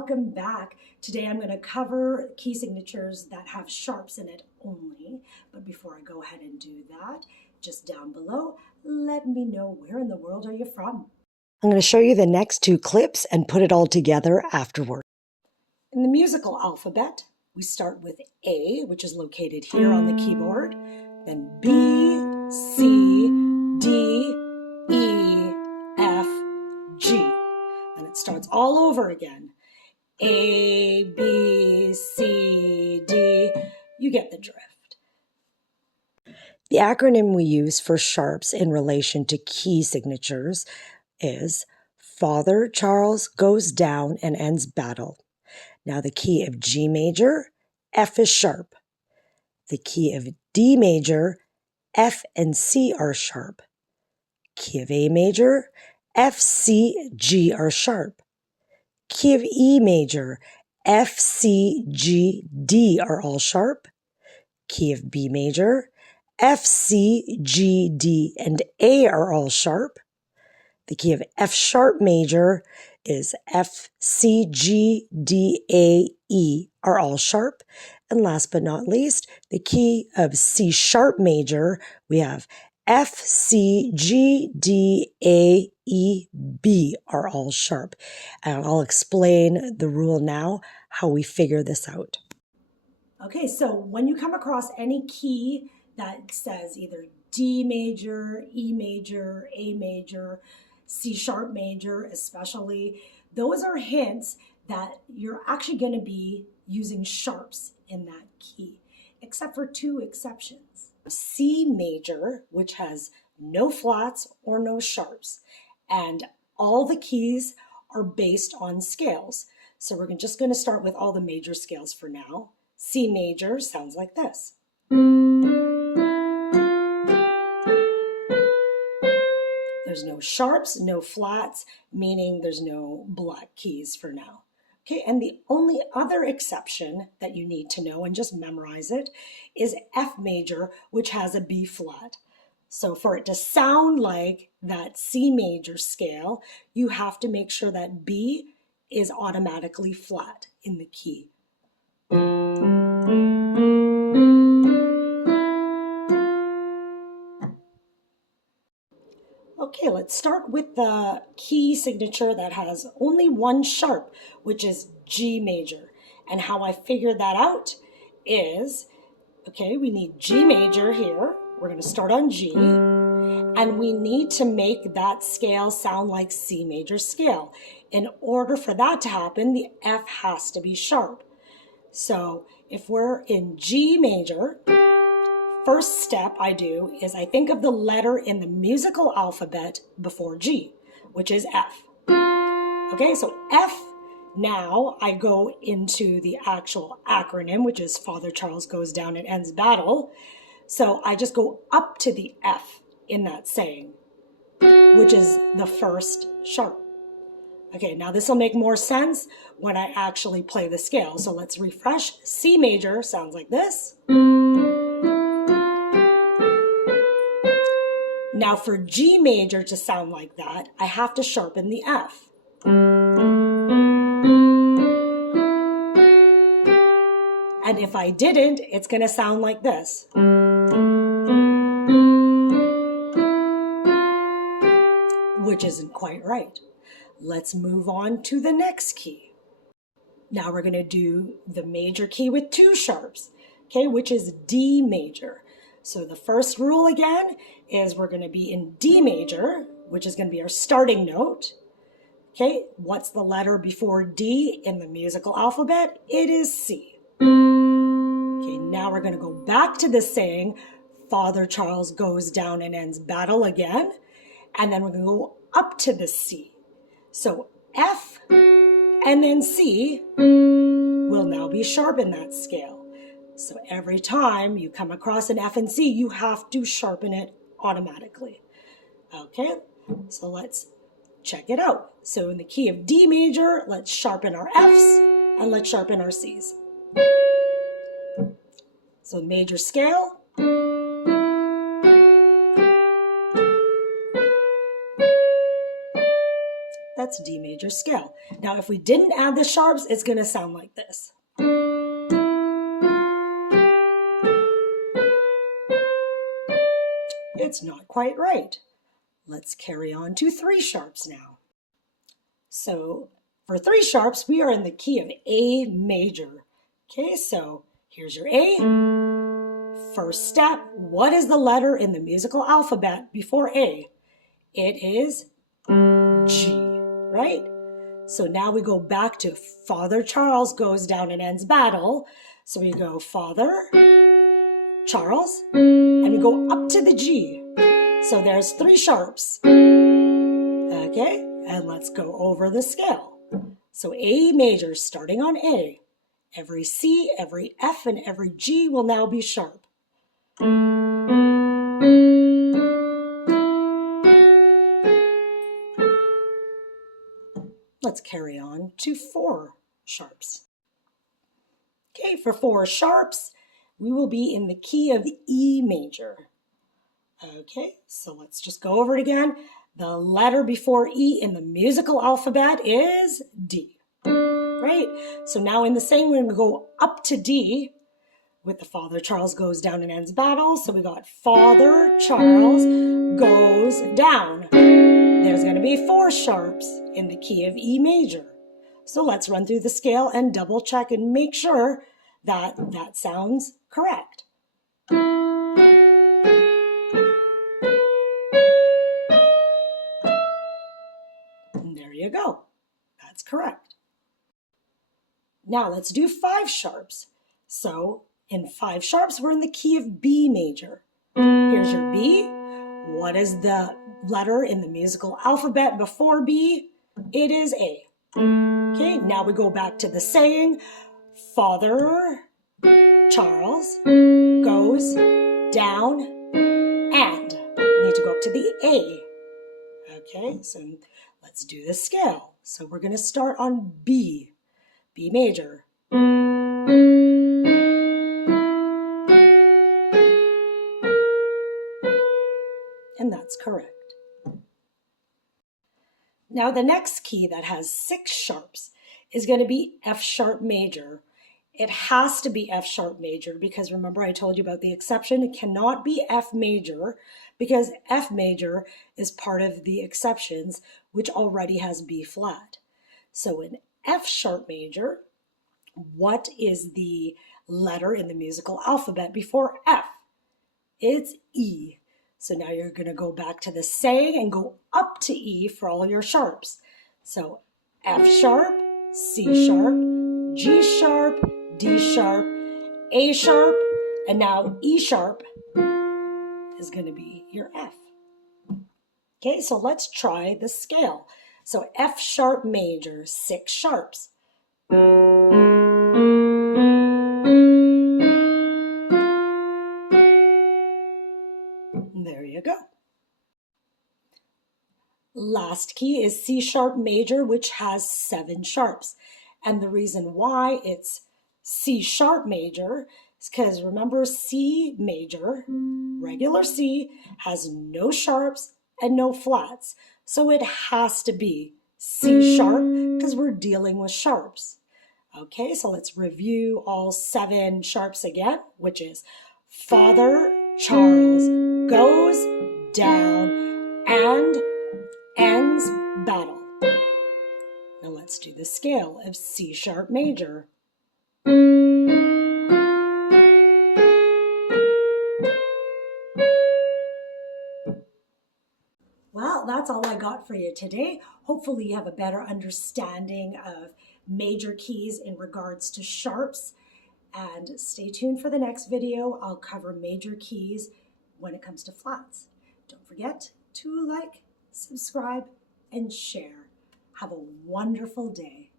welcome back. Today I'm going to cover key signatures that have sharps in it only. But before I go ahead and do that, just down below, let me know where in the world are you from. I'm going to show you the next two clips and put it all together afterward. In the musical alphabet, we start with A, which is located here on the keyboard, then B, C, D, E, F, G. And it starts all over again. A, B, C, D. You get the drift. The acronym we use for sharps in relation to key signatures is Father Charles goes down and ends battle. Now the key of G major, F is sharp. The key of D major, F and C are sharp. Key of A major, F, C, G are sharp. Key of E major, F, C, G, D are all sharp. Key of B major, F, C, G, D, and A are all sharp. The key of F sharp major is F, C, G, D, A, E are all sharp. And last but not least, the key of C sharp major, we have F, C, G, D, A, E, B are all sharp. And I'll explain the rule now, how we figure this out. Okay, so when you come across any key that says either D major, E major, A major, C sharp major especially, those are hints that you're actually going to be using sharps in that key, except for two exceptions. C major, which has no flats or no sharps, and all the keys are based on scales. So we're just going to start with all the major scales for now. C major sounds like this. There's no sharps, no flats, meaning there's no black keys for now. Okay, and the only other exception that you need to know and just memorize it is F major, which has a B flat. So for it to sound like that C major scale, you have to make sure that B is automatically flat in the key. Okay, let's start with the key signature that has only one sharp, which is G major. And how I figured that out is, okay, we need G major here. We're going to start on G. And we need to make that scale sound like C major scale. In order for that to happen, the F has to be sharp. So if we're in G major, first step I do is I think of the letter in the musical alphabet before G, which is F. Okay, so F, now I go into the actual acronym, which is Father Charles goes down and ends battle. So I just go up to the F in that saying, which is the first sharp. Okay, now this will make more sense when I actually play the scale. So let's refresh. C major sounds like this. Now for G major to sound like that, I have to sharpen the F. And if I didn't, it's going to sound like this. Which isn't quite right. Let's move on to the next key. Now we're going to do the major key with two sharps, okay, which is D major. So the first rule again is we're going to be in D major, which is going to be our starting note. Okay, what's the letter before D in the musical alphabet? It is C. Okay, now we're going to go back to the saying, Father Charles goes down and ends battle again. And then we're going to go up to the C. So F and then C will now be sharp in that scale. So every time you come across an F and C, you have to sharpen it automatically. Okay, so let's check it out. So in the key of D major, let's sharpen our Fs and let's sharpen our Cs. So major scale. That's That's D major scale. Now, if we didn't add the sharps, it's going to sound like this. It's not quite right. Let's carry on to 3 sharps now. So for 3 sharps, we are in the key of A major. Okay, so here's your A. First step, what is the letter in the musical alphabet before A? It is G, right? So now we go back to Father Charles goes down and ends battle. So we go Father, Charles, and we go up to the G. So there's 3 sharps. Okay, and let's go over the scale. So A major starting on A. Every C, every F, and every G will now be sharp. Let's carry on to 4 sharps. Okay, for 4 sharps, we will be in the key of E major. Okay, so let's just go over it again. The letter before E in the musical alphabet is D, right? So now in the same, we're going to go up to D with the Father Charles goes down and ends battle. So we got Father Charles goes down. There's going to be 4 sharps in the key of E major. So let's run through the scale and double check and make sure that that sounds correct. And there you go. That's correct. Now let's do 5 sharps. So in 5 sharps, we're in the key of B major. Here's your B. What is the letter in the musical alphabet before B? It is A. Okay, now we go back to the saying, Father Charles goes down and. We need to go up to the A. Okay, so let's do the scale. So we're going to start on B, B major. And that's correct. Now the next key that has 6 sharps is going to be F sharp major. It has to be F sharp major because remember I told you about the exception. It cannot be F major because F major is part of the exceptions which already has B flat. So in F sharp major, what is the letter in the musical alphabet before F? It's E. So now you're going to go back to the saying and go up to E for all your sharps. So F sharp, C sharp, G sharp, D sharp, A sharp, and now E sharp is going to be your F. Okay, so let's try the scale. So F sharp major, 6 sharps. There you go. Last key is C sharp major, which has 7 sharps. And the reason why it's C sharp major is because remember C major, regular C, has no sharps and no flats. So it has to be C sharp because we're dealing with sharps. Okay, so let's review all 7 sharps again, which is Father Charles goes down and ends battle. Now let's do the scale of C sharp major. Well, that's all I got for you today. Hopefully you have a better understanding of major keys in regards to sharps. And stay tuned for the next video. I'll cover major keys when it comes to flats. Don't forget to like, subscribe, and share. Have a wonderful day.